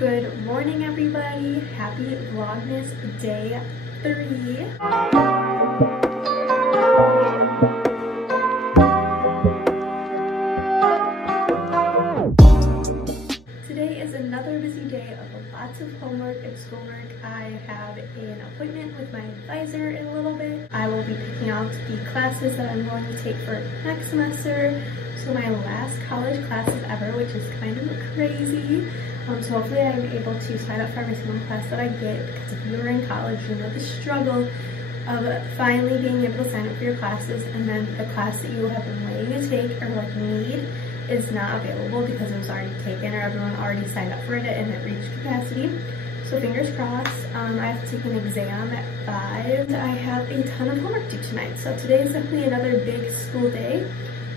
Good morning, everybody. Happy Vlogmas Day 3. Today is another busy day of lots of homework and schoolwork. I have an appointment with my advisor in a little bit. I will be picking out the classes that I'm going to take for next semester. So my last college classes ever, which is kind of crazy. So hopefully I'm able to sign up for every single class that I get, because if you were in college, you know the struggle of finally being able to sign up for your classes, and then the class that you have been waiting to take or like need is not available because it was already taken or everyone already signed up for it and it reached capacity. So fingers crossed. I have to take an exam at 5. I have a ton of homework due tonight, so today is definitely another big school day.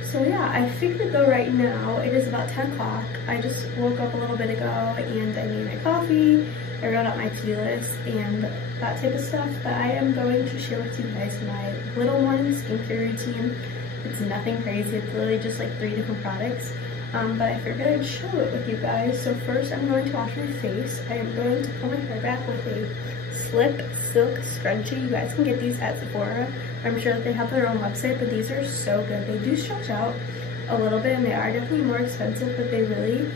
So yeah, I figured though right now, it is about 10 o'clock. I just woke up a little bit ago and I made my coffee, I wrote out my to-do list and that type of stuff. But I am going to share with you guys my little morning skincare routine. It's nothing crazy, it's literally just like 3 different products. But I figured I'd show it with you guys. So first I'm going to wash my face. I am going to pull my hair back with a Slip Silk Scrunchie. You guys can get these at Sephora. I'm sure that they have their own website, but these are so good. They do stretch out a little bit and they are definitely more expensive, but they really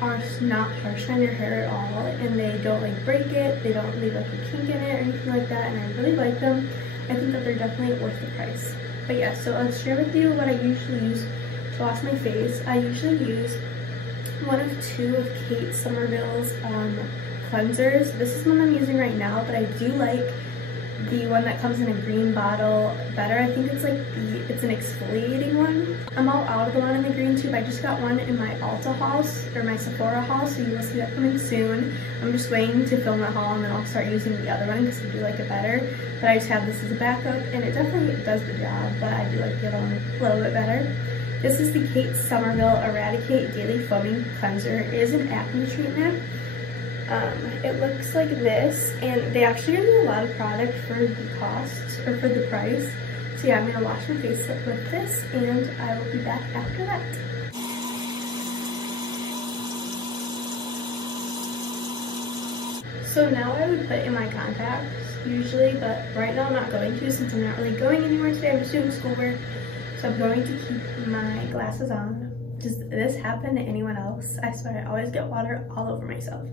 are not harsh on your hair at all, and they don't like break it, they don't leave like a kink in it or anything like that, and I really like them. I think that they're definitely worth the price. But yeah, so I'll share with you what I usually use to wash my face. I usually use one of 2 of Kate Somerville's cleansers. This is the one I'm using right now, but I do like the one that comes in a green bottle better. I think it's like it's an exfoliating one. I'm all out of the one in the green tube. I just got one in my Ulta haul, or my Sephora haul, so you will see that coming soon. I'm just waiting to film that haul and then I'll start using the other one because I do like it better. But I just have this as a backup and it definitely does the job, but I do like the other one a little bit better. This is the Kate Somerville Eradicate Daily Foaming Cleanser. It is an acne treatment. It looks like this, and they actually give you a lot of product for the cost, or for the price. So yeah, I'm going to wash my face with this, and I will be back after that. So now I would put in my contacts, usually, but right now I'm not going to, since I'm not really going anywhere today. I'm just doing schoolwork, so I'm going to keep my glasses on. Does this happen to anyone else? I swear, I always get water all over myself.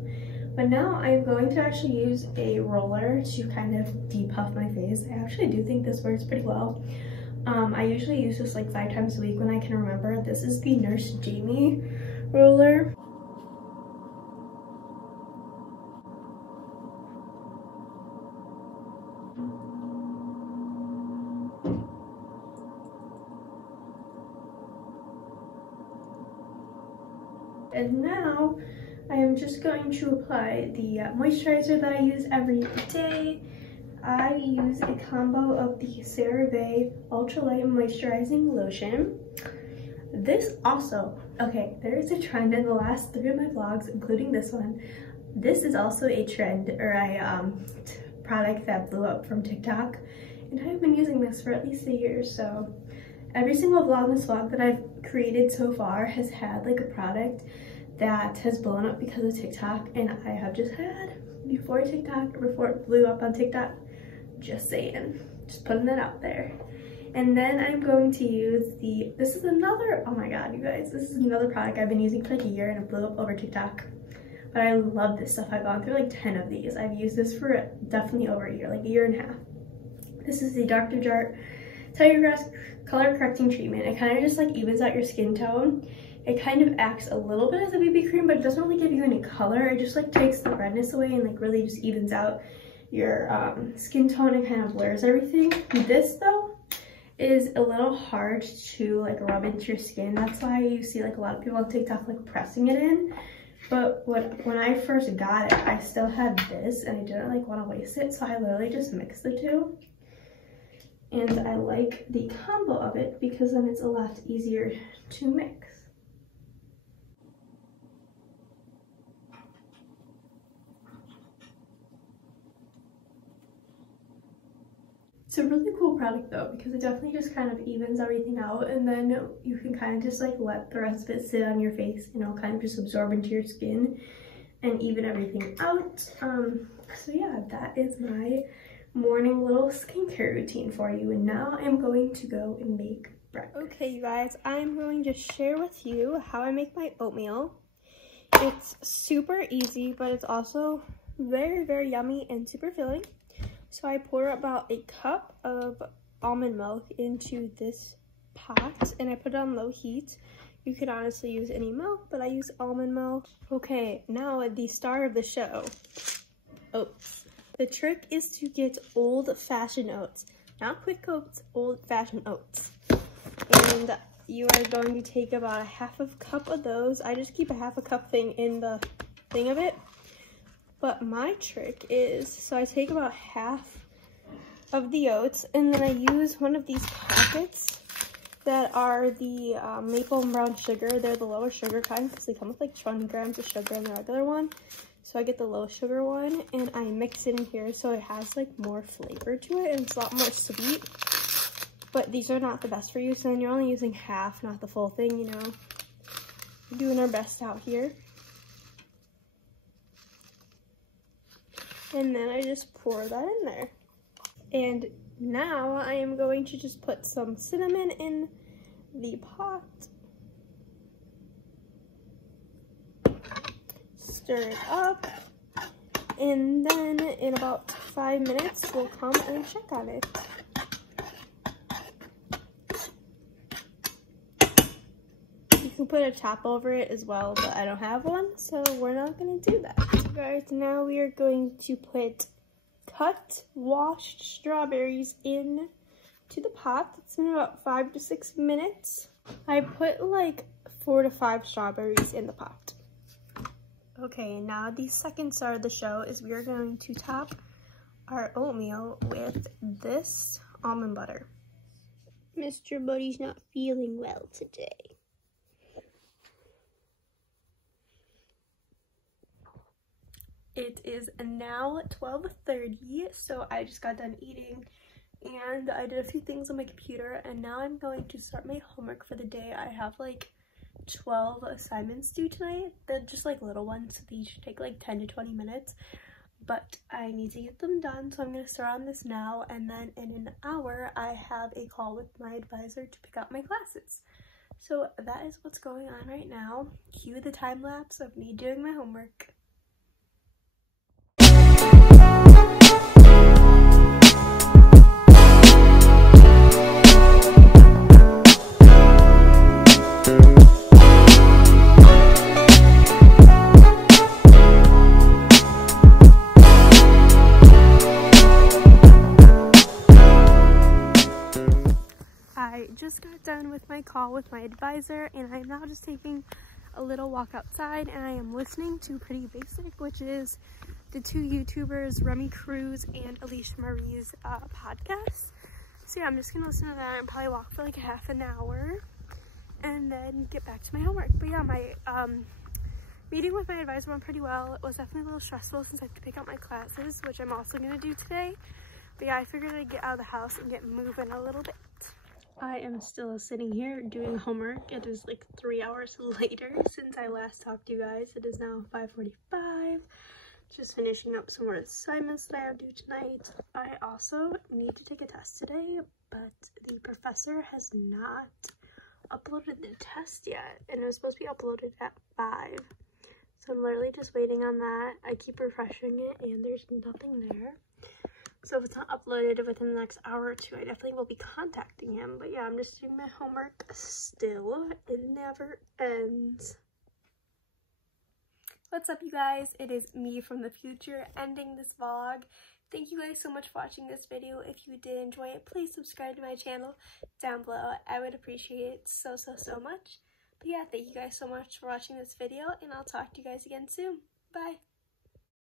But now I'm going to actually use a roller to kind of depuff my face. I actually do think this works pretty well. I usually use this like 5 times a week when I can remember. This is the Nurse Jamie roller. And now I am just going to apply the moisturizer that I use every day. I use a combo of the CeraVe Ultralight Moisturizing Lotion. This also, okay, there is a trend in the last 3 of my vlogs, including this one. This is also a trend, or a product that blew up from TikTok. And I've been using this for at least a year, so every single Vlogmas vlog that I've created so far has had like a product that has blown up because of TikTok, and I have just had before TikTok, or before it blew up on TikTok. Just saying, just putting it out there. And then I'm going to use this is another, oh my god, you guys, this is another product I've been using for like a year and it blew up over TikTok. But I love this stuff. I've gone through like 10 of these. I've used this for definitely over a year, like a year and a half. This is the Dr. Jart Tiger Grass Color Correcting Treatment. It kind of just like evens out your skin tone. It kind of acts a little bit as a BB cream, but it doesn't really give you any color. It just like takes the redness away and like really just evens out your skin tone and kind of blurs everything. This though is a little hard to like rub into your skin. That's why you see like a lot of people on TikTok like pressing it in. But when I first got it, I still had this and I didn't like want to waste it, so I literally just mixed the 2. And I like the combo of it because then it's a lot easier to mix. It's a really cool product though, because it definitely just kind of evens everything out, and then you can kind of just like let the rest of it sit on your face and it'll kind of just absorb into your skin. and even everything out. So yeah, that is my morning little skincare routine for you, and now I'm going to go and make breakfast. Okay, you guys, I'm going to share with you how I make my oatmeal. It's super easy, but it's also very, very yummy and super filling. So I pour about a cup of almond milk into this pot, and I put it on low heat. You could honestly use any milk, but I use almond milk. Okay, now the star of the show, oats. The trick is to get old-fashioned oats, not quick oats, old-fashioned oats. And you are going to take about a half a cup of those. I just keep a half a cup thing in the thing of it. But my trick is, so I take about half of the oats, and then I use one of these packets that are the maple and brown sugar. They're the lower sugar kind because they come with like 20 grams of sugar in the regular one. So I get the low sugar one, and I mix it in here so it has like more flavor to it, and it's a lot more sweet. But these are not the best for you, so then you're only using half, not the full thing, you know. We're doing our best out here. And then I just pour that in there. And now I am going to just put some cinnamon in the pot. Stir it up. And then in about 5 minutes, we'll come and check on it. You can put a top over it as well, but I don't have one, so we're not going to do that. So guys, now we are going to put cut washed strawberries in to the pot. It's in about 5 to 6 minutes. I put like 4 to 5 strawberries in the pot. Okay, now the second star of the show is we are going to top our oatmeal with this almond butter. Mr. Buddy's not feeling well today. It is now 12:30, so I just got done eating and I did a few things on my computer, and now I'm going to start my homework for the day. I have like 12 assignments due tonight. They're just like little ones, so they each take like 10 to 20 minutes, but I need to get them done, so I'm going to start on this now, and then in an hour I have a call with my advisor to pick out my classes. So that is what's going on right now. Cue the time lapse of me doing my homework. I just got done with my call with my advisor, and I'm now just taking a little walk outside, and I am listening to Pretty Basic, which is the two YouTubers, Remy Cruz and Alicia Marie's podcast. So yeah, I'm just gonna listen to that and probably walk for like a half an hour and then get back to my homework. But yeah, my meeting with my advisor went pretty well. It was definitely a little stressful since I have to pick out my classes, which I'm also gonna do today. But yeah, I figured I'd get out of the house and get moving a little bit. I am still sitting here doing homework. It is like 3 hours later since I last talked to you guys. It is now 5:45. Just finishing up some more assignments that I have due tonight. I also need to take a test today, but the professor has not uploaded the test yet, and it was supposed to be uploaded at 5. So I'm literally just waiting on that. I keep refreshing it and there's nothing there. So if it's not uploaded within the next hour or two, I definitely will be contacting him. But yeah, I'm just doing my homework still. It never ends. What's up, you guys? It is me from the future ending this vlog. Thank you guys so much for watching this video. If you did enjoy it, please subscribe to my channel down below. I would appreciate it so much. But yeah, thank you guys so much for watching this video, and I'll talk to you guys again soon. Bye.